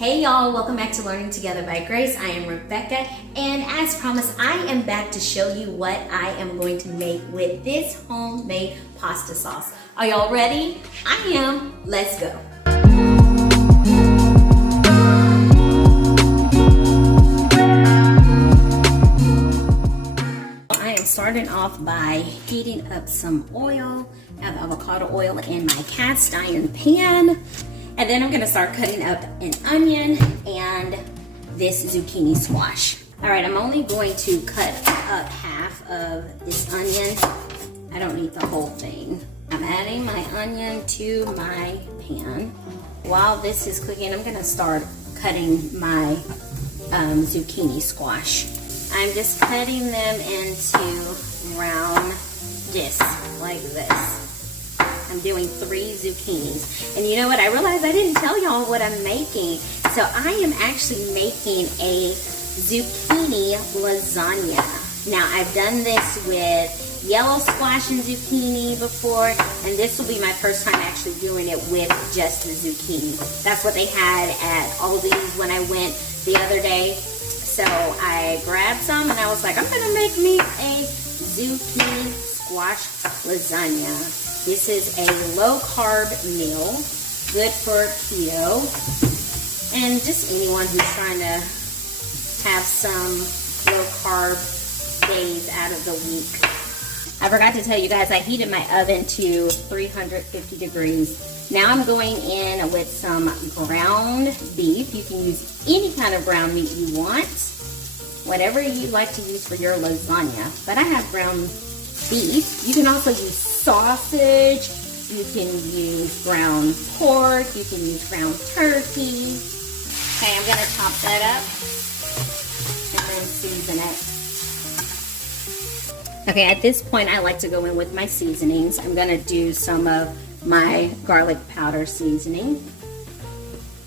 Hey y'all, welcome back to Learning Together by Grace. I am Rebecca, and as promised, I am back to show you what I am going to make with this homemade pasta sauce. Are y'all ready? I am. Let's go. I am starting off by heating up some oil. I have avocado oil in my cast iron pan. And then I'm gonna start cutting up an onion and this zucchini squash. All right, I'm only going to cut up half of this onion. I don't need the whole thing. I'm adding my onion to my pan. While this is cooking, I'm gonna start cutting my zucchini squash. I'm just cutting them into round discs like this. I'm doing 3 zucchinis. And you know what? I realized I didn't tell y'all what I'm making. So I am actually making a zucchini lasagna. Now I've done this with yellow squash and zucchini before, and this will be my first time actually doing it with just the zucchini. That's what they had at Aldi's when I went the other day. So I grabbed some and I was like, I'm gonna make me a zucchini squash lasagna. This is a low-carb meal, good for keto, and just anyone who's trying to have some low-carb days out of the week. I forgot to tell you guys, I heated my oven to 350 degrees. Now I'm going in with some ground beef. You can use any kind of ground meat you want, whatever you like to use for your lasagna, but I have ground beef. You can also use sausage, you can use ground pork, you can use ground turkey. Okay, I'm gonna chop that up and then season it. Okay, at this point I like to go in with my seasonings. I'm gonna do some of my garlic powder seasoning,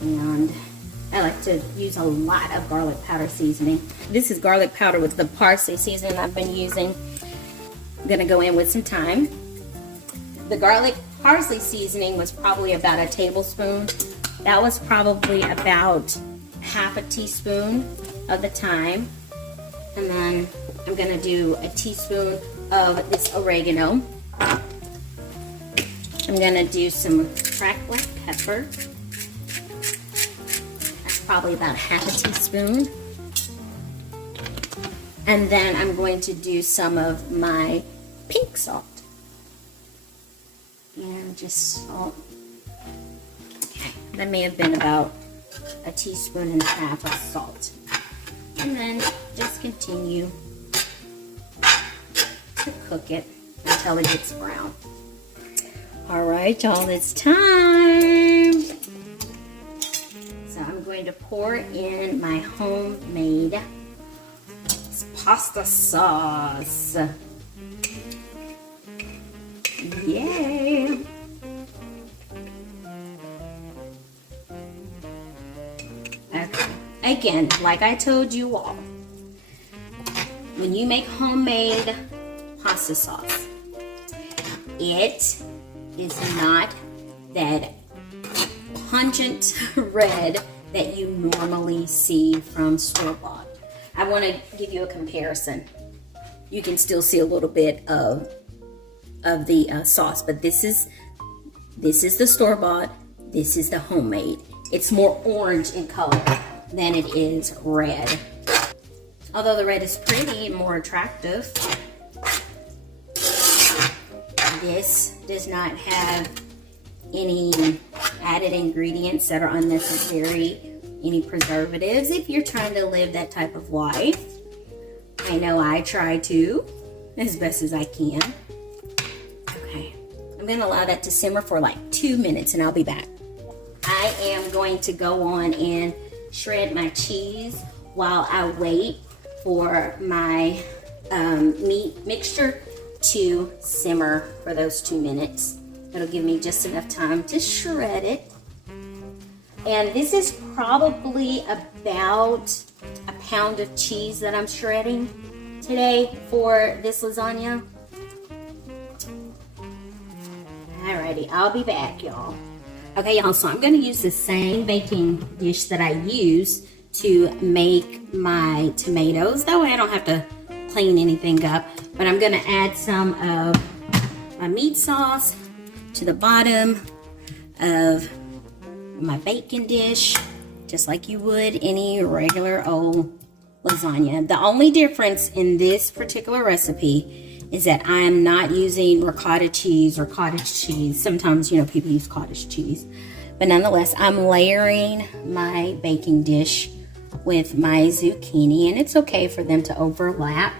and I like to use a lot of garlic powder seasoning. This is garlic powder with the parsley seasoning I've been using. I'm gonna go in with some thyme. The garlic parsley seasoning was probably about a tablespoon. That was probably about half a teaspoon of the thyme. And then I'm gonna do a teaspoon of this oregano. I'm gonna do some cracked black pepper. That's probably about half a teaspoon. And then I'm going to do some of my pink salt. And just salt. Okay, that may have been about a teaspoon and a half of salt. And then just continue to cook it until it gets brown. All right, y'all, it's time. So I'm going to pour in my homemade pasta sauce. Yay! Okay. Again, like I told you all, when you make homemade pasta sauce, it is not that pungent red that you normally see from store-bought. I want to give you a comparison. You can still see a little bit of the sauce, but this is the store-bought, this is the homemade. It's more orange in color than it is red. Although the red is pretty and more attractive. This does not have any added ingredients that are unnecessary, any preservatives, if you're trying to live that type of life. I know I try to, as best as I can. Okay, I'm gonna allow that to simmer for like 2 minutes and I'll be back. I am going to go on and shred my cheese while I wait for my meat mixture to simmer for those 2 minutes. It'll give me just enough time to shred it. And this is probably about a pound of cheese that I'm shredding today for this lasagna. Alrighty, I'll be back, y'all. Okay, y'all, so I'm gonna use the same baking dish that I use to make my tomatoes. That way I don't have to clean anything up. But I'm gonna add some of my meat sauce to the bottom of my bacon dish, just like you would any regular old lasagna. The only difference in this particular recipe is that I am not using ricotta cheese or cottage cheese. Sometimes, you know, people use cottage cheese. But nonetheless, I'm layering my baking dish with my zucchini, and it's okay for them to overlap.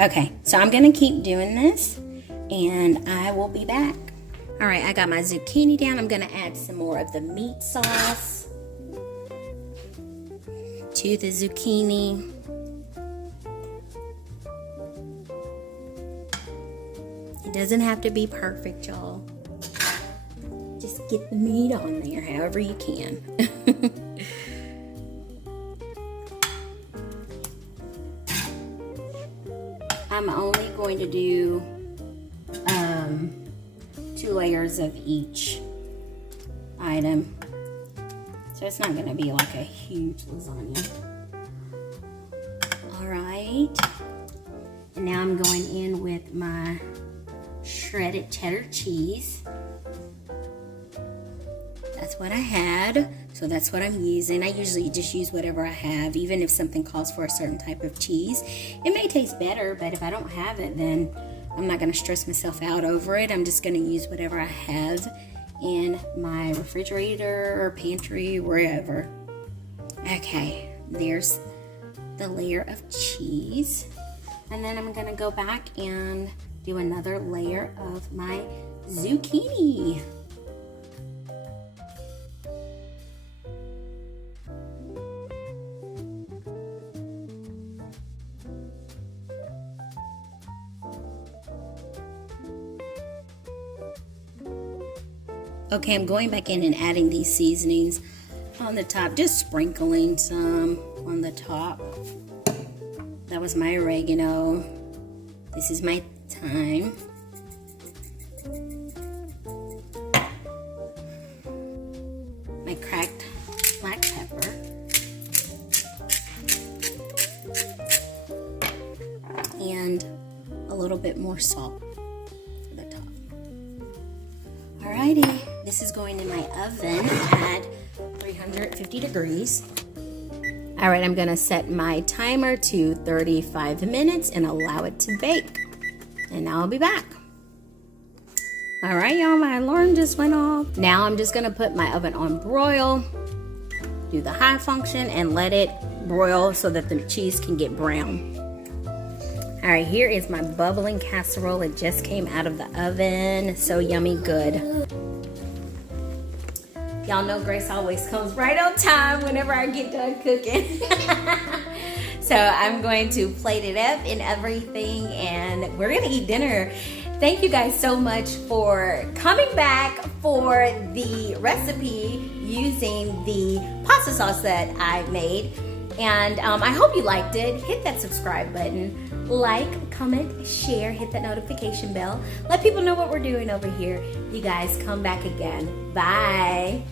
Okay, so I'm gonna keep doing this, and I will be back. All right, I got my zucchini down. I'm gonna add some more of the meat sauce to the zucchini. It doesn't have to be perfect, y'all. Just get the meat on there however you can. I'm only going to do 2 layers of each item. So it's not going to be like a huge lasagna. All right. And now I'm going in with my shredded cheddar cheese. That's what I had, so that's what I'm using. I usually just use whatever I have, even if something calls for a certain type of cheese. It may taste better, but if I don't have it, then I'm not gonna stress myself out over it. I'm just gonna use whatever I have in my refrigerator or pantry, wherever. Okay, there's the layer of cheese. And then I'm gonna go back and do another layer of my zucchini. Okay, I'm going back in and adding these seasonings on the top, just sprinkling some on the top. That was my oregano. This is my thyme. My cracked black pepper. And a little bit more salt for the top. Alrighty. This is going in my oven at 350 degrees. All right, I'm gonna set my timer to 35 minutes and allow it to bake. And now I'll be back. All right, y'all, my alarm just went off. Now I'm just gonna put my oven on broil, do the high function, and let it broil so that the cheese can get brown. All right, here is my bubbling casserole. It just came out of the oven. So yummy good. Y'all know Grace always comes right on time whenever I get done cooking. So I'm going to plate it up and everything, and we're gonna eat dinner. Thank you guys so much for coming back for the recipe using the pasta sauce that I made. And I hope you liked it. Hit that subscribe button. Like, comment, share, hit that notification bell. Let people know what we're doing over here. You guys come back again. Bye.